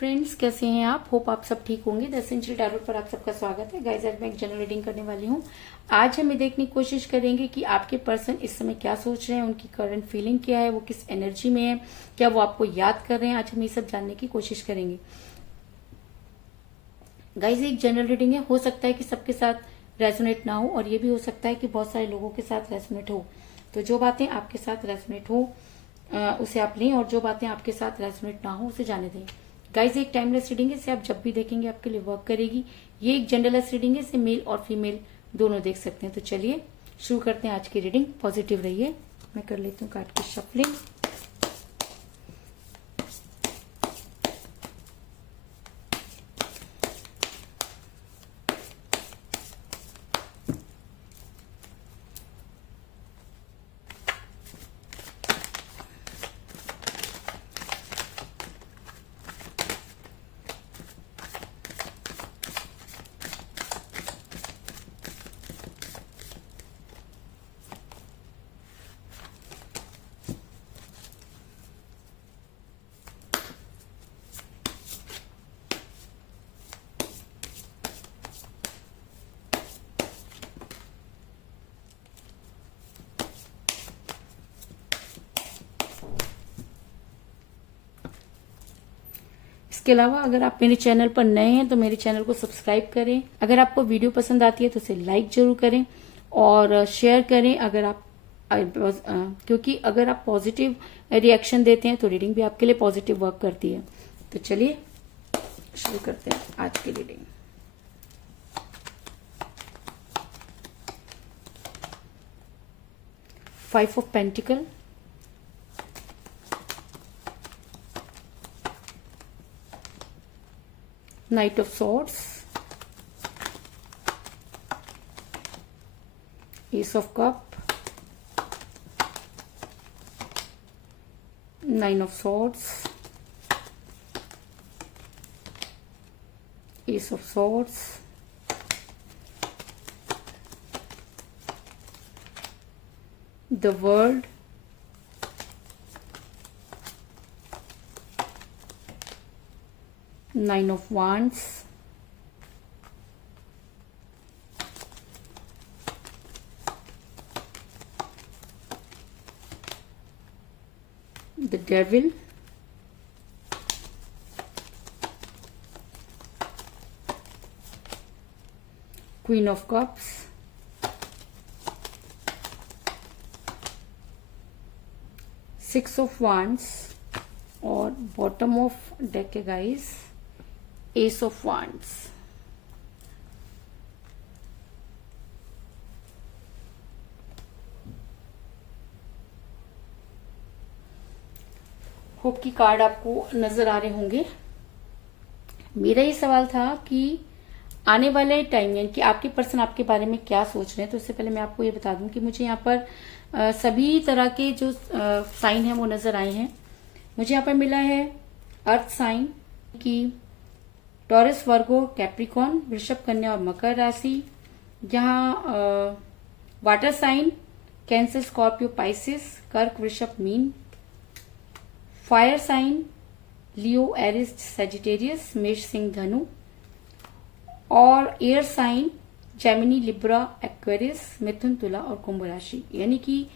Friends, कैसे हैं आप? होप आप सब ठीक होंगे। द सेंचुरी टैरोट पर आप सबका स्वागत है। गाइस, आज मैं एक जनरल रीडिंग करने वाली हूँ। आज हम ये देखने की कोशिश करेंगे कि आपके पर्सन इस समय क्या सोच रहे हैं, उनकी करंट फीलिंग क्या है, वो किस एनर्जी में है, क्या वो आपको याद कर रहे हैं। आज हम ये सब जानने की कोशिश करेंगे। गाइस, एक जनरल रीडिंग है, हो सकता है कि सबके साथ रेजोनेट ना हो और ये भी हो सकता है कि बहुत सारे लोगों के साथ रेजोनेट हो। तो जो बातें आपके साथ रेजोनेट हो उसे आप लें और जो बातें आपके साथ रेजोनेट ना हो उसे जाने दें। गाइज, एक टाइमलेस रीडिंग है, इसे आप जब भी देखेंगे आपके लिए वर्क करेगी। ये एक जेंडरलेस रीडिंग है, इसे मेल और फीमेल दोनों देख सकते हैं। तो चलिए शुरू करते हैं आज की रीडिंग। पॉजिटिव रहिए। मैं कर लेती हूँ कार्ड की शफलिंग। इसके अलावा अगर आप मेरे चैनल पर नए हैं तो मेरे चैनल को सब्सक्राइब करें। अगर आपको वीडियो पसंद आती है तो उसे लाइक जरूर करें और शेयर करें। अगर आप क्योंकि अगर आप पॉजिटिव रिएक्शन देते हैं तो रीडिंग भी आपके लिए पॉजिटिव वर्क करती है। तो चलिए शुरू करते हैं आज की reading. Five of pentacle, Knight of Swords, Ace of Cup, Nine of Swords, Ace of Swords, the World, Nine of Wands, the Devil, Queen of Cups, Six of Wands और बॉटम ऑफ डेक है guys S of wands. Hope की card आपको नजर आ रहे होंगे। मेरा ये सवाल था कि आने वाले टाइम यानी कि आपके पर्सन आपके बारे में क्या सोच रहे हैं। तो उससे पहले मैं आपको ये बता दूं कि मुझे यहाँ पर सभी तरह के जो साइन है वो नजर आए हैं। मुझे यहाँ पर मिला है अर्थ साइन की टॉरस, वर्गो, कैप्रिकॉन, वृषभ, कन्या और मकर राशि। यहाँ water sign Cancer, Scorpio, Pisces, कर्क, वृषभ, मीन। Fire sign Leo, Aries, Sagittarius, मेष, सिंह, धनु। और air sign Gemini, Libra, Aquarius, मिथुन, तुला और कुंभ राशि। यानी कि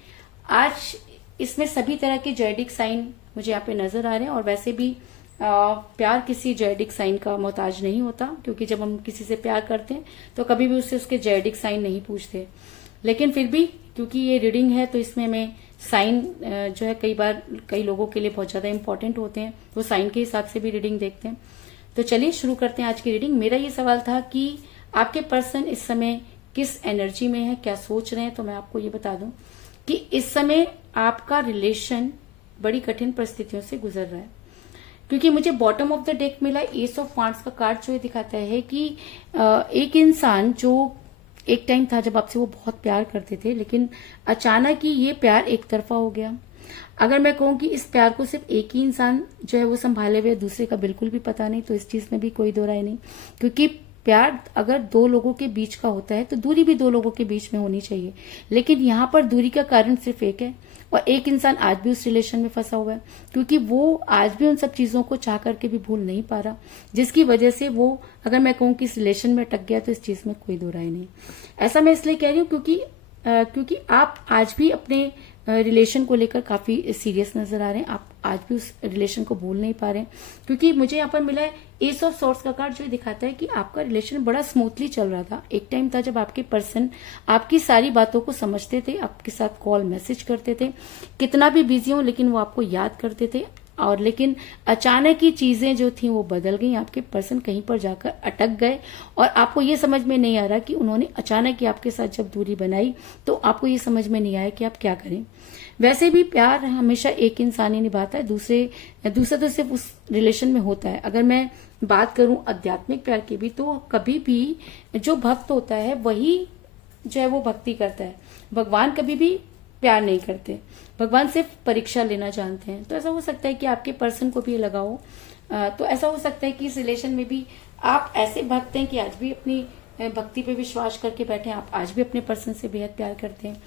आज इसमें सभी तरह के जॉयडिक साइन मुझे यहाँ पे नजर आ रहे हैं। और वैसे भी प्यार किसी जॉयडिक साइन का मोहताज नहीं होता, क्योंकि जब हम किसी से प्यार करते हैं तो कभी भी उससे उसके जॉयडिक साइन नहीं पूछते। लेकिन फिर भी क्योंकि ये रीडिंग है तो इसमें मैं साइन जो है कई बार कई लोगों के लिए बहुत ज्यादा इंपॉर्टेंट होते हैं, वो साइन के हिसाब से भी रीडिंग देखते हैं। तो चलिए शुरू करते हैं आज की रीडिंग। मेरा ये सवाल था कि आपके पर्सन इस समय किस एनर्जी में है, क्या सोच रहे हैं। तो मैं आपको ये बता दूं कि इस समय आपका रिलेशन बड़ी कठिन परिस्थितियों से गुजर रहा है, क्योंकि मुझे बॉटम ऑफ द डेक मिला एस ऑफ वांड्स का कार्ड, जो ये दिखाता है कि एक इंसान जो एक टाइम था जब आपसे वो बहुत प्यार करते थे, लेकिन अचानक ही ये प्यार एक तरफा हो गया। अगर मैं कहूँ कि इस प्यार को सिर्फ एक ही इंसान जो है वो संभाले हुए, दूसरे का बिल्कुल भी पता नहीं, तो इस चीज में भी कोई दो राय नहीं। क्योंकि प्यार अगर दो लोगों के बीच का होता है तो दूरी भी दो लोगों के बीच में होनी चाहिए, लेकिन यहाँ पर दूरी का कारण सिर्फ एक है और एक इंसान आज भी उस रिलेशन में फंसा हुआ है, क्योंकि वो आज भी उन सब चीजों को चाह करके भी भूल नहीं पा रहा, जिसकी वजह से वो, अगर मैं कहूँ कि इस रिलेशन में अटक गया तो इस चीज में कोई दो राय नहीं। ऐसा मैं इसलिए कह रही हूँ क्योंकि आप आज भी अपने रिलेशन को लेकर काफी सीरियस नजर आ रहे हैं, आप आज भी उस रिलेशन को भूल नहीं पा रहे हैं, क्योंकि मुझे यहाँ पर मिला है एस ऑफ सॉर्ड्स का कार्ड, जो दिखाता है कि आपका रिलेशन बड़ा स्मूथली चल रहा था। एक टाइम था जब आपके पर्सन आपकी सारी बातों को समझते थे, आपके साथ कॉल मैसेज करते थे, कितना भी बिजी हो लेकिन वो आपको याद करते थे, और लेकिन अचानक ही चीजें जो थी वो बदल गई, आपके पर्सन कहीं पर जाकर अटक गए और आपको ये समझ में नहीं आ रहा कि उन्होंने अचानक ही आपके साथ जब दूरी बनाई तो आपको ये समझ में नहीं आया कि आप क्या करें। वैसे भी प्यार हमेशा एक इंसान ही निभाता है, दूसरा तो सिर्फ उस रिलेशन में होता है। अगर मैं बात करूं आध्यात्मिक प्यार की भी, तो कभी भी जो भक्त होता है वही जो है वो भक्ति करता है, भगवान कभी भी प्यार नहीं करते, भगवान सिर्फ परीक्षा लेना जानते हैं। तो ऐसा हो सकता है कि आपके पर्सन को भी ये लगा हो, तो ऐसा हो सकता है कि इस रिलेशन में भी आप ऐसे भक्त हैं कि आज भी अपनी भक्ति पे विश्वास करके बैठे हैं, आप आज भी अपने पर्सन से बेहद प्यार करते हैं।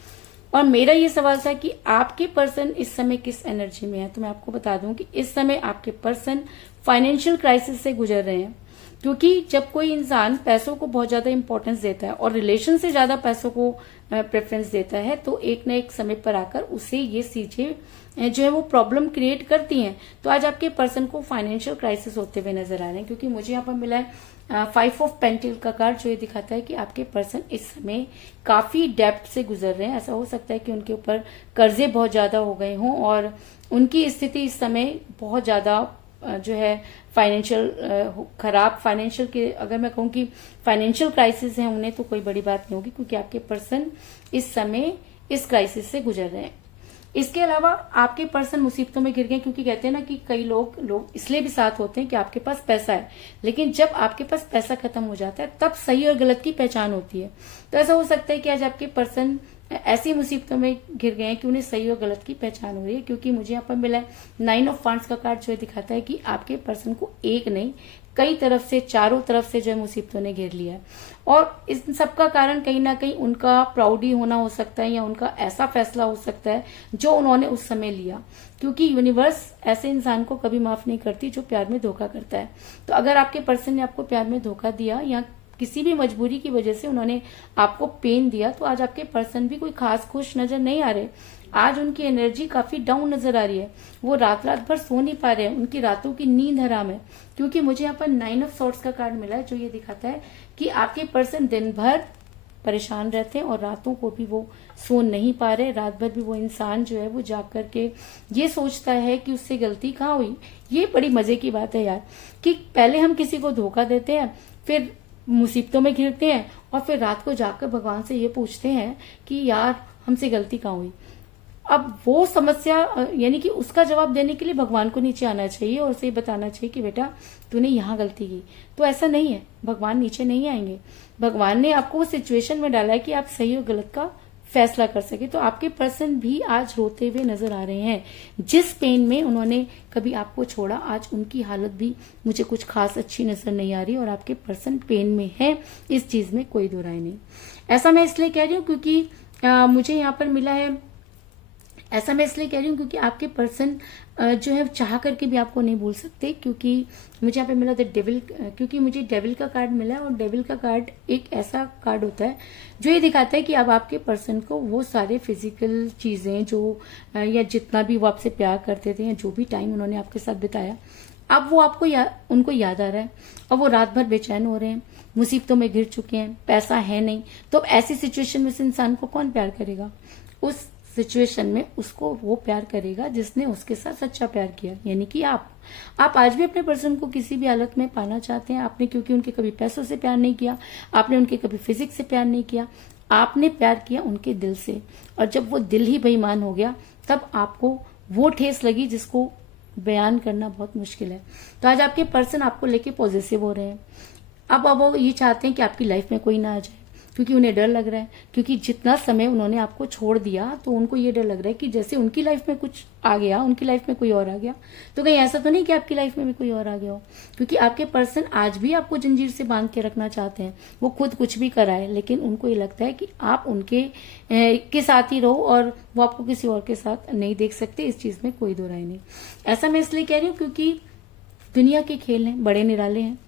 और मेरा ये सवाल था कि आपके पर्सन इस समय किस एनर्जी में है, तो मैं आपको बता दूं कि इस समय आपके पर्सन फाइनेंशियल क्राइसिस से गुजर रहे हैं, क्योंकि जब कोई इंसान पैसों को बहुत ज्यादा इंपॉर्टेंस देता है और रिलेशन से ज्यादा पैसों को प्रेफरेंस देता है, तो एक न एक समय पर आकर उसे ये चीजें जो है वो प्रॉब्लम क्रिएट करती हैं। तो आज आपके पर्सन को फाइनेंशियल क्राइसिस होते हुए नजर आ रहे हैं, क्योंकि मुझे यहाँ पर मिला है 5 ऑफ पेंटिकल का कार्ड, जो ये दिखाता है कि आपके पर्सन इस समय काफी डेप्थ से गुजर रहे हैं। ऐसा हो सकता है कि उनके ऊपर कर्जे बहुत ज्यादा हो गए हों और उनकी स्थिति इस समय बहुत ज्यादा जो है फाइनेंशियल खराब, फाइनेंशियल के, अगर मैं कहूँ कि फाइनेंशियल क्राइसिस है उन्हें, तो कोई बड़ी बात नहीं होगी, क्योंकि आपके पर्सन इस समय इस क्राइसिस से गुजर रहे हैं। इसके अलावा आपके पर्सन मुसीबतों में गिर गए, क्योंकि कहते हैं ना कि कई लोग इसलिए भी साथ होते हैं कि आपके पास पैसा है, लेकिन जब आपके पास पैसा खत्म हो जाता है तब सही और गलत की पहचान होती है। तो ऐसा हो सकता है कि आज आपके पर्सन ऐसी मुसीबतों में घिर गए हैं कि उन्हें सही और गलत की पहचान हो रही है, क्योंकि मुझे यहाँ पर मिला है 9 ऑफ वांड्स का कार्ड, जो दिखाता है कि आपके पर्सन को एक नहीं कई तरफ से, चारों तरफ से जो है मुसीबतों ने घेर लिया है। और इस सबका कारण कहीं ना कहीं उनका प्राउडी होना हो सकता है, या उनका ऐसा फैसला हो सकता है जो उन्होंने उस समय लिया, क्योंकि यूनिवर्स ऐसे इंसान को कभी माफ नहीं करती जो प्यार में धोखा करता है। तो अगर आपके पर्सन ने आपको प्यार में धोखा दिया या किसी भी मजबूरी की वजह से उन्होंने आपको पेन दिया, तो आज आपके पर्सन भी कोई खास खुश नजर नहीं आ रहे। आज उनकी एनर्जी काफी डाउन नजर आ रही है, वो रात भर सो नहीं पा रहे हैं, उनकी रातों की नींद हराम है, क्योंकि मुझे यहाँ पर 9 ऑफ सॉर्ड्स का कार्ड मिला है, जो ये दिखाता है कि आपके पर्सन दिन भर परेशान रहते हैं और रातों को भी वो सो नहीं पा रहे। रात भर भी वो इंसान जो है वो जाग करके ये सोचता है कि उससे गलती कहाँ हुई। ये बड़ी मजे की बात है यार, कि पहले हम किसी को धोखा देते हैं, फिर मुसीबतों में घिरते हैं और फिर रात को जाकर भगवान से ये पूछते हैं कि यार हमसे गलती कहाँ हुई। अब वो समस्या, यानी कि उसका जवाब देने के लिए भगवान को नीचे आना चाहिए और उसे बताना चाहिए कि बेटा तूने यहाँ गलती की। तो ऐसा नहीं है, भगवान नीचे नहीं आएंगे, भगवान ने आपको उस सिचुएशन में डाला है कि आप सही और गलत का फैसला कर सके। तो आपके पर्सन भी आज रोते हुए नजर आ रहे हैं, जिस पेन में उन्होंने कभी आपको छोड़ा, आज उनकी हालत भी मुझे कुछ खास अच्छी नजर नहीं आ रही और आपके पर्सन पेन में है, इस चीज में कोई दो राय नहीं। ऐसा मैं इसलिए कह रही हूँ क्योंकि मुझे यहाँ पर मिला है, ऐसा मैं इसलिए कह रही हूँ क्योंकि आपके पर्सन जो है चाह करके भी आपको नहीं भूल सकते, क्योंकि मुझे यहाँ पे मिला द डेविल, क्योंकि मुझे डेविल का कार्ड मिला है और डेविल का कार्ड एक ऐसा कार्ड होता है जो ये दिखाता है कि अब आपके पर्सन को वो सारे फिजिकल चीजें जो या जितना भी वो आपसे प्यार करते थे या जो भी टाइम उन्होंने आपके साथ बिताया, अब वो आपको उनको याद आ रहा है और वो रात भर बेचैन हो रहे हैं, मुसीबतों में घिर चुके हैं, पैसा है नहीं। तो ऐसी सिचुएशन में उस इंसान को कौन प्यार करेगा? उस सिचुएशन में उसको वो प्यार करेगा जिसने उसके साथ सच्चा प्यार किया, यानी कि आप आज भी अपने पर्सन को किसी भी हालत में पाना चाहते हैं। आपने क्योंकि उनके कभी पैसों से प्यार नहीं किया, आपने उनके कभी फिजिक्स से प्यार नहीं किया, आपने प्यार किया उनके दिल से। और जब वो दिल ही बेईमान हो गया तब आपको वो ठेस लगी जिसको बयान करना बहुत मुश्किल है। तो आज आपके पर्सन आपको लेके पॉजिटिव हो रहे हैं। अब वो ये चाहते हैं कि आपकी लाइफ में कोई ना आ जाए, क्योंकि उन्हें डर लग रहा है, क्योंकि जितना समय उन्होंने आपको छोड़ दिया तो उनको ये डर लग रहा है कि जैसे उनकी लाइफ में कुछ आ गया, उनकी लाइफ में कोई और आ गया, तो कहीं ऐसा तो नहीं कि आपकी लाइफ में भी कोई और आ गया हो। क्योंकि आपके पर्सन आज भी आपको जंजीर से बांध के रखना चाहते हैं, वो खुद कुछ भी कराए, लेकिन उनको ये लगता है कि आप उनके के साथ ही रहो और वो आपको किसी और के साथ नहीं देख सकते। इस चीज में कोई दो राय नहीं। ऐसा मैं इसलिए कह रही हूँ क्योंकि दुनिया के खेल हैं, बड़े निराले हैं।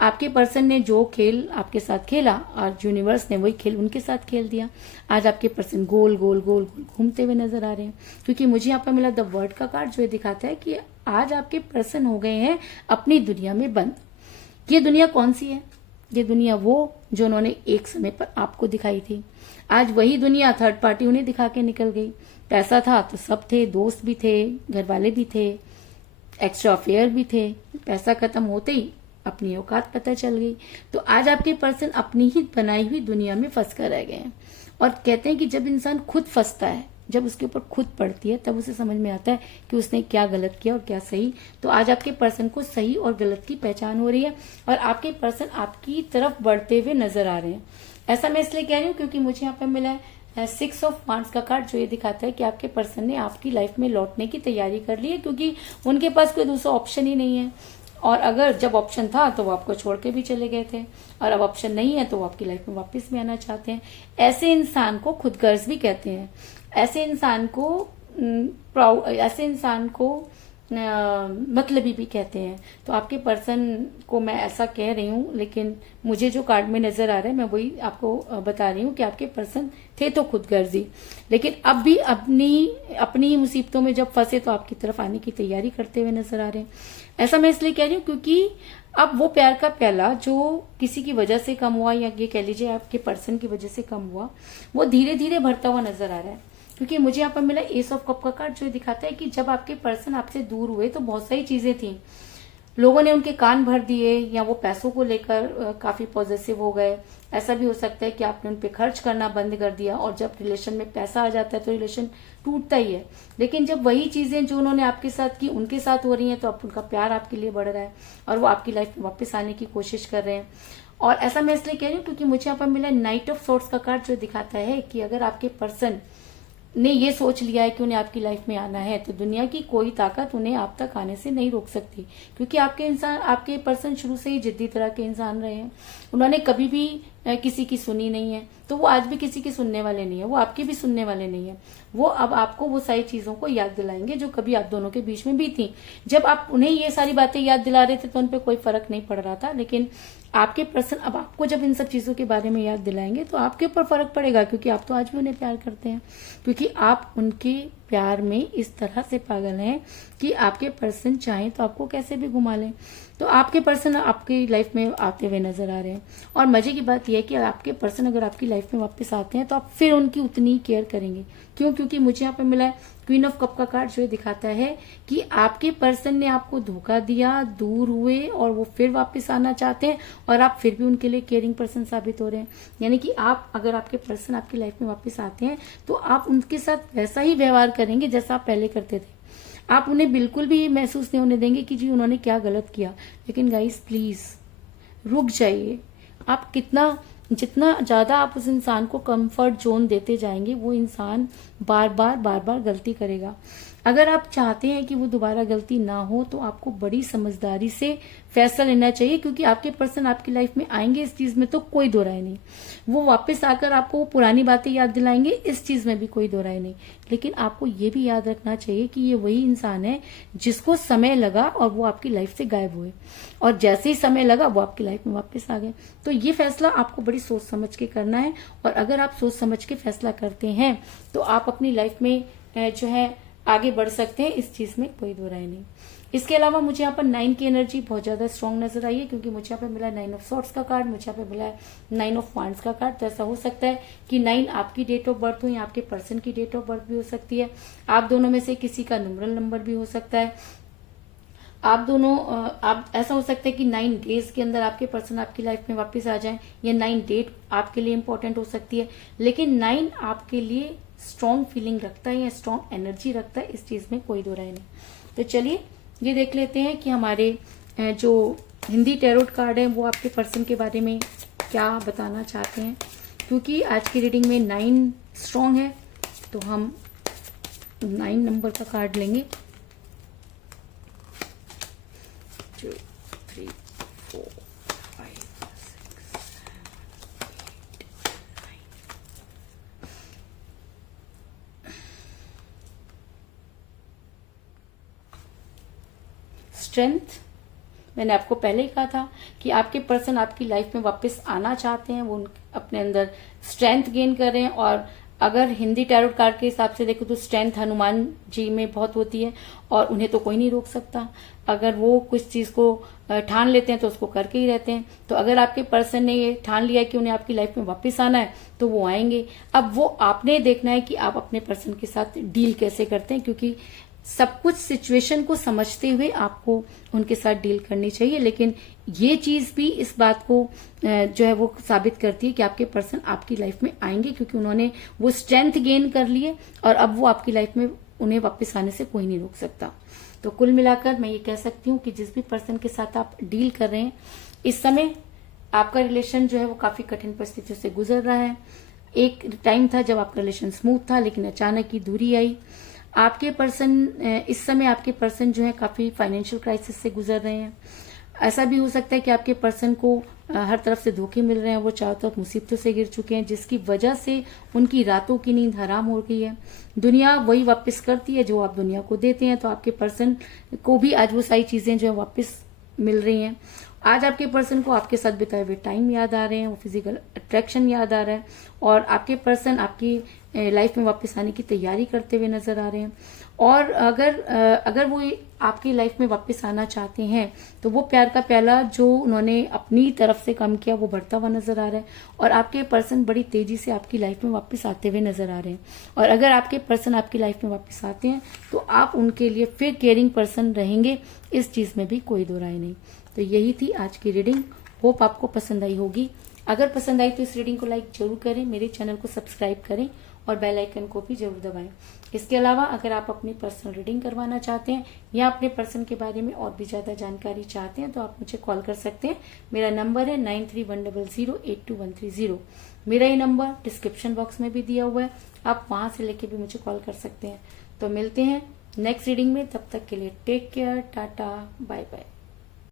आपके पर्सन ने जो खेल आपके साथ खेला, आज यूनिवर्स ने वही खेल उनके साथ खेल दिया। आज आपके पर्सन गोल गोल गोल गोल घूमते हुए नजर आ रहे हैं, क्योंकि मुझे यहाँ पर मिला द वर्ड का कार्ड, जो ये दिखाता है कि आज आपके पर्सन हो गए हैं अपनी दुनिया में बंद। ये दुनिया कौन सी है? ये दुनिया वो जो उन्होंने एक समय पर आपको दिखाई थी। आज वही दुनिया थर्ड पार्टी उन्हें दिखा के निकल गई। पैसा था तो सब थे, दोस्त भी थे, घर वाले भी थे, एक्स्ट्रा अफेयर भी थे। पैसा खत्म होते ही अपनी औकात पता चल गई। तो आज आपके पर्सन अपनी ही बनाई हुई दुनिया में फंस कर रह गए हैं। और कहते हैं कि जब इंसान खुद फंसता है, जब उसके ऊपर खुद पड़ती है, तब उसे समझ में आता है कि उसने क्या गलत किया और क्या सही। तो आज आपके पर्सन को सही और गलत की पहचान हो रही है और आपके पर्सन आपकी तरफ बढ़ते हुए नजर आ रहे हैं। ऐसा मैं इसलिए कह रही हूँ क्योंकि मुझे यहाँ पे मिला है 6 ऑफ वांड्स का कार्ड, जो ये दिखाता है कि आपके पर्सन ने आपकी लाइफ में लौटने की तैयारी कर ली है, क्योंकि उनके पास कोई दूसरा ऑप्शन ही नहीं है। और अगर जब ऑप्शन था तो वो आपको छोड़ के भी चले गए थे, और अब ऑप्शन नहीं है तो वो आपकी लाइफ में वापस भी आना चाहते हैं। ऐसे इंसान को खुदगर्ज भी कहते हैं। ऐसे इंसान को मतलबी भी कहते हैं। तो आपके पर्सन को मैं ऐसा कह रही हूँ, लेकिन मुझे जो कार्ड में नजर आ रहा है मैं वही आपको बता रही हूँ कि आपके पर्सन थे तो खुदगर्जी, लेकिन अब भी अपनी मुसीबतों में जब फंसे तो आपकी तरफ आने की तैयारी करते हुए नजर आ रहे हैं। ऐसा मैं इसलिए कह रही हूँ क्योंकि अब वो प्यार का प्याला जो किसी की वजह से कम हुआ, या ये कह लीजिए आपके पर्सन की वजह से कम हुआ, वो धीरे धीरे भरता हुआ नजर आ रहा है। क्योंकि मुझे यहाँ पर मिला एस ऑफ कप का कार्ड, जो दिखाता है कि जब आपके पर्सन आपसे दूर हुए तो बहुत सारी चीजें थी, लोगों ने उनके कान भर दिए, या वो पैसों को लेकर काफी पॉजिटिव हो गए। ऐसा भी हो सकता है कि आपने उन पे खर्च करना बंद कर दिया, और जब रिलेशन में पैसा आ जाता है तो रिलेशन टूटता ही है। लेकिन जब वही चीजें जो उन्होंने आपके साथ की उनके साथ हो रही हैं, तो अब उनका प्यार आपके लिए बढ़ रहा है और वो आपकी लाइफ में वापस आने की कोशिश कर रहे हैं। और ऐसा मैं इसलिए कह रही हूँ क्योंकि मुझे यहाँ पर मिला नाइट ऑफ सॉर्ड्स का कार्ड, जो दिखाता है कि अगर आपके पर्सन ने ये सोच लिया है कि उन्हें आपकी लाइफ में आना है, तो दुनिया की कोई ताकत उन्हें आप तक आने से नहीं रोक सकती। क्योंकि आपके पर्सन शुरू से ही जिद्दी तरह के इंसान रहे हैं। उन्होंने कभी भी किसी की सुनी नहीं है, तो वो आज भी किसी की सुनने वाले नहीं है, वो आपकी भी सुनने वाले नहीं है। वो अब आपको वो सारी चीजों को याद दिलाएंगे जो कभी आप दोनों के बीच में भी थी। जब आप उन्हें ये सारी बातें याद दिला रहे थे तो उन पर कोई फर्क नहीं पड़ रहा था, लेकिन आपके पर्सन अब आपको जब इन सब चीजों के बारे में याद दिलाएंगे तो आपके ऊपर फर्क पड़ेगा, क्योंकि आप तो आज भी उन्हें प्यार करते हैं। क्योंकि आप उनके प्यार में इस तरह से पागल हैं कि आपके पर्सन चाहे तो आपको कैसे भी घुमा लें। तो आपके पर्सन आपकी लाइफ में आते हुए नजर आ रहे हैं। और मजे की बात यह है कि आपके पर्सन अगर आपकी लाइफ में वापस आते हैं तो आप फिर उनकी उतनी ही केयर करेंगे। क्यों? क्योंकि मुझे यहाँ पे मिला है क्वीन ऑफ कप का कार्ड, जो दिखाता है कि आपके पर्सन ने आपको धोखा दिया, दूर हुए, और वो फिर वापस आना चाहते हैं, और आप फिर भी उनके लिए केयरिंग पर्सन साबित हो रहे हैं। यानी कि आप अगर आपके पर्सन आपकी लाइफ में वापस आते हैं तो आप उनके साथ वैसा ही व्यवहार करेंगे जैसा आप पहले करते थे। आप उन्हें बिल्कुल भी ये महसूस नहीं होने देंगे कि जी उन्होंने क्या गलत किया। लेकिन गाइस प्लीज रुक जाइए। आप जितना ज्यादा आप उस इंसान को कंफर्ट जोन देते जाएंगे, वो इंसान बार बार गलती करेगा। अगर आप चाहते हैं कि वो दोबारा गलती ना हो तो आपको बड़ी समझदारी से फैसला लेना चाहिए, क्योंकि आपके पर्सन आपकी लाइफ में आएंगे, इस चीज में तो कोई दो राय नहीं। वो वापस आकर आपको वो पुरानी बातें याद दिलाएंगे, इस चीज में भी कोई दो राय नहीं। लेकिन आपको ये भी याद रखना चाहिए कि ये वही इंसान है जिसको समय लगा और वो आपकी लाइफ से गायब हुए, और जैसे ही समय लगा वो आपकी लाइफ में वापस आ गए। तो ये फैसला आपको बड़ी सोच समझ के करना है, और अगर आप सोच समझ के फैसला करते हैं तो आप अपनी लाइफ में जो है आगे बढ़ सकते हैं। इस चीज में कोई दो राय नहीं। इसके अलावा मुझे यहाँ पर 9 की एनर्जी बहुत ज्यादा स्ट्रांग नजर आई है, क्योंकि मुझे यहाँ पे मिला 9 ऑफ सॉर्ड्स का कार्ड, मुझे यहाँ पे मिला है 9 ऑफ वांड्स का कार्ड। तो ऐसा हो सकता है कि 9 आपकी डेट ऑफ बर्थ हो या आपके पर्सन की डेट ऑफ बर्थ भी हो सकती है। आप दोनों में से किसी का न्यूमरल नंबर भी हो सकता है। आप ऐसा हो सकता है कि 9 डेज के अंदर आपके पर्सन आपकी लाइफ में वापस आ जाए, या 9 डेट आपके लिए इंपॉर्टेंट हो सकती है। लेकिन 9 आपके लिए स्ट्रॉन्ग फीलिंग रखता है या स्ट्रॉन्ग एनर्जी रखता है, इस चीज में कोई दो राय नहीं। तो चलिए ये देख लेते हैं कि हमारे जो हिंदी टैरोट कार्ड है वो आपके पर्सन के बारे में क्या बताना चाहते हैं। क्योंकि आज की रीडिंग में 9 स्ट्रॉन्ग है तो हम 9 नंबर का कार्ड लेंगे। 2 3 4 5 6 7 8 9। स्ट्रेंथ, मैंने आपको पहले ही कहा था कि आपके पर्सन आपकी लाइफ में वापस आना चाहते हैं, वो अपने अंदर स्ट्रेंथ गेन कर रहे हैं। और अगर हिंदी टैरोट कार्ड के हिसाब से देखो तो स्ट्रेंथ हनुमान जी में बहुत होती है और उन्हें तो कोई नहीं रोक सकता। अगर वो कुछ चीज को ठान लेते हैं तो उसको करके ही रहते हैं। तो अगर आपके पर्सन ने ये ठान लिया है कि उन्हें आपकी लाइफ में वापस आना है तो वो आएंगे। अब वो आपने देखना है कि आप अपने पर्सन के साथ डील कैसे करते हैं, क्योंकि सब कुछ सिचुएशन को समझते हुए आपको उनके साथ डील करनी चाहिए। लेकिन ये चीज भी इस बात को जो है वो साबित करती है कि आपके पर्सन आपकी लाइफ में आएंगे, क्योंकि उन्होंने वो स्ट्रेंथ गेन कर लिए और अब वो आपकी लाइफ में उन्हें वापस आने से कोई नहीं रोक सकता। तो कुल मिलाकर मैं ये कह सकती हूँ कि जिस भी पर्सन के साथ आप डील कर रहे हैं इस समय आपका रिलेशन जो है वो काफी कठिन परिस्थितियों से गुजर रहा है। एक टाइम था जब आपका रिलेशन स्मूथ था, लेकिन अचानक ही दूरी आई। आपके पर्सन इस समय आपके पर्सन जो है काफी फाइनेंशियल क्राइसिस से गुजर रहे हैं। ऐसा भी हो सकता है कि आपके पर्सन को हर तरफ से धोखे मिल रहे हैं, वो चारों तरफ मुसीबतों से घिर चुके हैं, जिसकी वजह से उनकी रातों की नींद हराम हो गई है। दुनिया वही वापस करती है जो आप दुनिया को देते हैं, तो आपके पर्सन को भी आज वो सारी चीजें जो है वापस मिल रही हैं। आज आपके पर्सन को आपके साथ बिताए हुए टाइम याद आ रहे हैं, वो फिजिकल अट्रैक्शन याद आ रहा है और आपके पर्सन आपकी लाइफ में वापस आने की तैयारी करते हुए नजर आ रहे हैं। और अगर वो आपकी लाइफ में वापस आना चाहते हैं तो वो प्यार का प्याला जो उन्होंने अपनी तरफ से कम किया वो बढ़ता हुआ नजर आ रहा है और आपके पर्सन बड़ी तेजी से आपकी लाइफ में वापस आते हुए नजर आ रहे हैं। और अगर आपके पर्सन आपकी लाइफ में वापस आते हैं तो आप उनके लिए फिर केयरिंग पर्सन रहेंगे, इस चीज में भी कोई दो राय नहीं। तो यही थी आज की रीडिंग, होप आपको पसंद आई होगी। अगर पसंद आई तो इस रीडिंग को लाइक जरूर करें, मेरे चैनल को सब्सक्राइब करें और बेल आइकन को भी जरूर दबाएं। इसके अलावा अगर आप अपनी पर्सनल रीडिंग करवाना चाहते हैं या अपने पर्सन के बारे में और भी ज्यादा जानकारी चाहते हैं तो आप मुझे कॉल कर सकते हैं। मेरा नंबर है 9310082130। मेरा ये नंबर डिस्क्रिप्शन बॉक्स में भी दिया हुआ है, आप वहां से लेके भी मुझे कॉल कर सकते हैं। तो मिलते हैं नेक्स्ट रीडिंग में, तब तक के लिए take care, tata, bye bye.